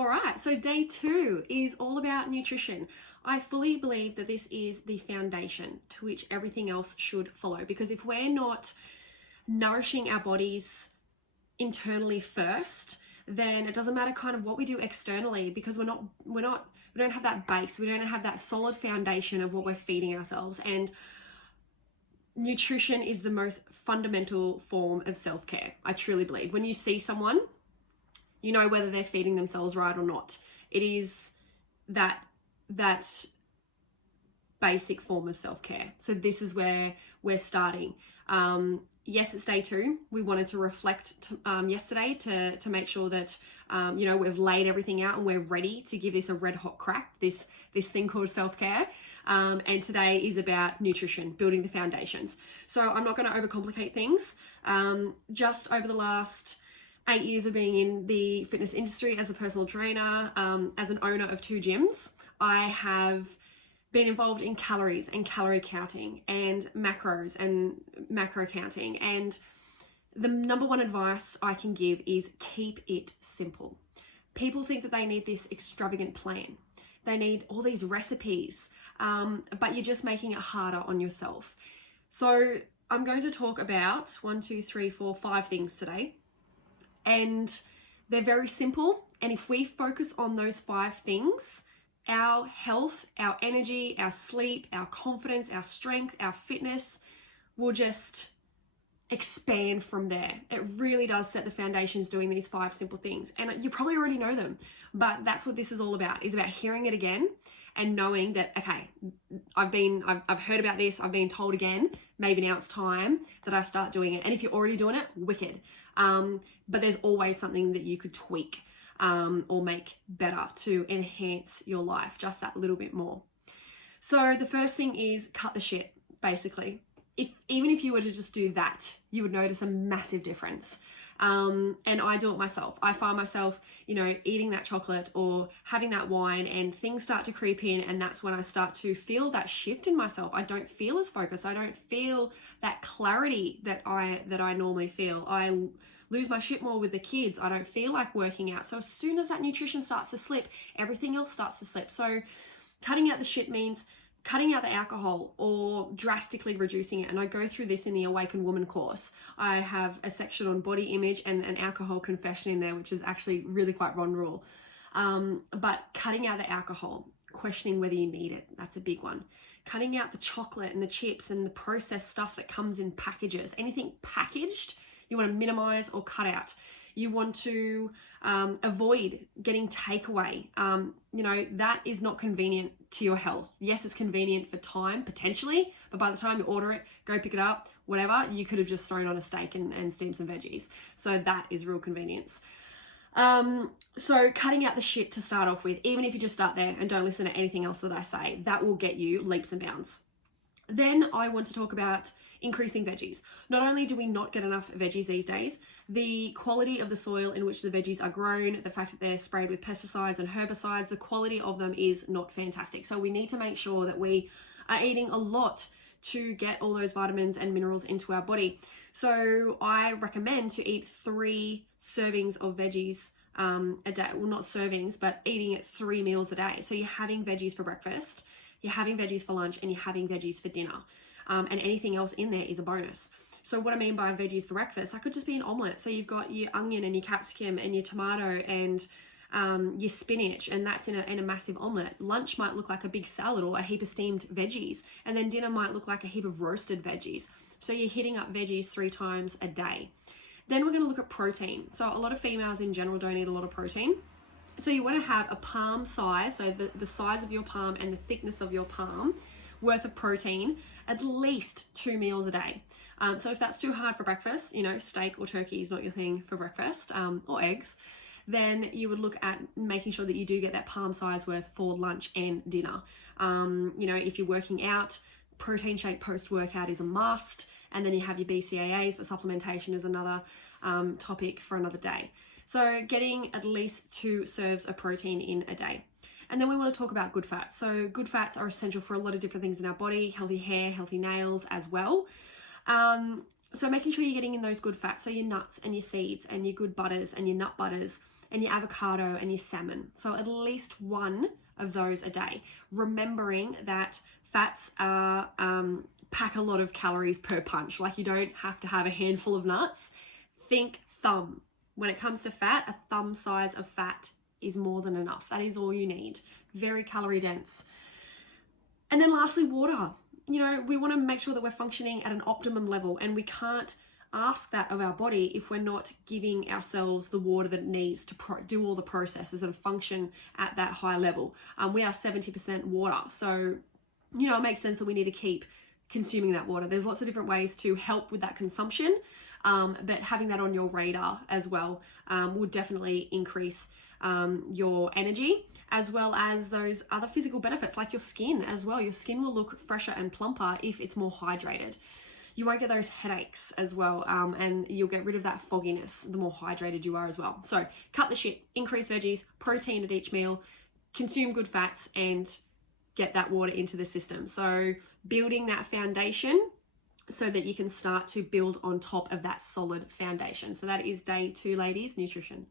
All right, so day 2 is all about nutrition. I fully believe that this is the foundation to which everything else should follow, because if we're not nourishing our bodies internally first, then it doesn't matter kind of what we do externally, because we don't have that base, we don't have that solid foundation of what we're feeding ourselves. And nutrition is the most fundamental form of self-care. I truly believe when you see someone, you know whether they're feeding themselves right or not. It is that basic form of self-care. So this is where we're starting. Yes, it's day 2. We wanted to reflect yesterday to make sure that we've laid everything out and we're ready to give this a red hot crack, this thing called self-care. And today is about nutrition, building the foundations. So I'm not going to overcomplicate things. Just over the last 8 years of being in the fitness industry as a personal trainer, as an owner of 2 gyms, I have been involved in calories and calorie counting and macros and macro counting. And the number one advice I can give is keep it simple. People think that they need this extravagant plan. They need all these recipes, but you're just making it harder on yourself. So I'm going to talk about 1, 2, 3, 4, 5 things today. And they're very simple. And if we focus on those 5 things, our health, our energy, our sleep, our confidence, our strength, our fitness will just expand from there. It really does set the foundations doing these 5 simple things. And you probably already know them, but that's what this is all about, is about hearing it again and knowing that, okay, I've heard about this, I've been told again, maybe now it's time that I start doing it. And if you're already doing it, wicked. But there's always something that you could tweak or make better to enhance your life just that little bit more. So the first thing is cut the shit, basically. Even if you were to just do that, you would notice a massive difference. And I do it myself. I find myself, eating that chocolate or having that wine, and things start to creep in, and that's when I start to feel that shift in myself. I don't feel as focused. I don't feel that clarity that I normally feel. I lose my shit more with the kids. I don't feel like working out. So as soon as that nutrition starts to slip, everything else starts to slip. So cutting out the shit means cutting out the alcohol or drastically reducing it. And I go through this in the Awakened Woman course. I have a section on body image and an alcohol confession in there, which is actually really quite vulnerable. But cutting out the alcohol, questioning whether you need it, that's a big one. Cutting out the chocolate and the chips and the processed stuff that comes in packages. Anything packaged, you want to minimize or cut out. You want to avoid getting takeaway. That is not convenient to your health. Yes, it's convenient for time, potentially, but by the time you order it, go pick it up, whatever, you could have just thrown on a steak and steamed some veggies. So that is real convenience. So cutting out the shit to start off with, even if you just start there and don't listen to anything else that I say, that will get you leaps and bounds. Then I want to talk about increasing veggies. Not only do we not get enough veggies these days, the quality of the soil in which the veggies are grown, the fact that they're sprayed with pesticides and herbicides, the quality of them is not fantastic. So we need to make sure that we are eating a lot to get all those vitamins and minerals into our body. So I recommend to eat 3 servings of veggies a day. Well, not servings, but eating it 3 meals a day. So you're having veggies for breakfast, you're having veggies for lunch, and you're having veggies for dinner. And anything else in there is a bonus. So what I mean by veggies for breakfast, that could just be an omelette. So you've got your onion and your capsicum and your tomato and your spinach, and that's in a massive omelette. Lunch might look like a big salad or a heap of steamed veggies, and then dinner might look like a heap of roasted veggies. So you're hitting up veggies 3 times a day. Then we're going to look at protein. So a lot of females in general don't eat a lot of protein. So you want to have a palm size, so the size of your palm and the thickness of your palm worth of protein, at least 2 meals a day. So if that's too hard for breakfast, steak or turkey is not your thing for breakfast, or eggs, then you would look at making sure that you do get that palm size worth for lunch and dinner. If you're working out, protein shake post-workout is a must. And then you have your BCAAs, but supplementation is another topic for another day. So getting at least 2 serves of protein in a day. And then we want to talk about good fats. So good fats are essential for a lot of different things in our body, healthy hair, healthy nails as well. So making sure you're getting in those good fats, so your nuts and your seeds and your good butters and your nut butters, and your avocado and your salmon. So at least one of those a day. Remembering that fats are pack a lot of calories per punch. Like, you don't have to have a handful of nuts. Think thumb. When it comes to fat, a thumb size of fat is more than enough. That is all you need. Very calorie dense. And then lastly, water. You know, we want to make sure that we're functioning at an optimum level, and we can't ask that of our body if we're not giving ourselves the water that it needs to do all the processes and function at that high level. We are 70% water. So, you know, it makes sense that we need to keep consuming that water. There's lots of different ways to help with that consumption, but having that on your radar as well will definitely increase your energy, as well as those other physical benefits like your skin as well. Your skin will look fresher and plumper if it's more hydrated. You won't get those headaches as well, and you'll get rid of that fogginess the more hydrated you are as well. So cut the shit, increase veggies, protein at each meal, consume good fats, and get that water into the system. So building that foundation so that you can start to build on top of that solid foundation. So that is day 2, ladies, nutrition.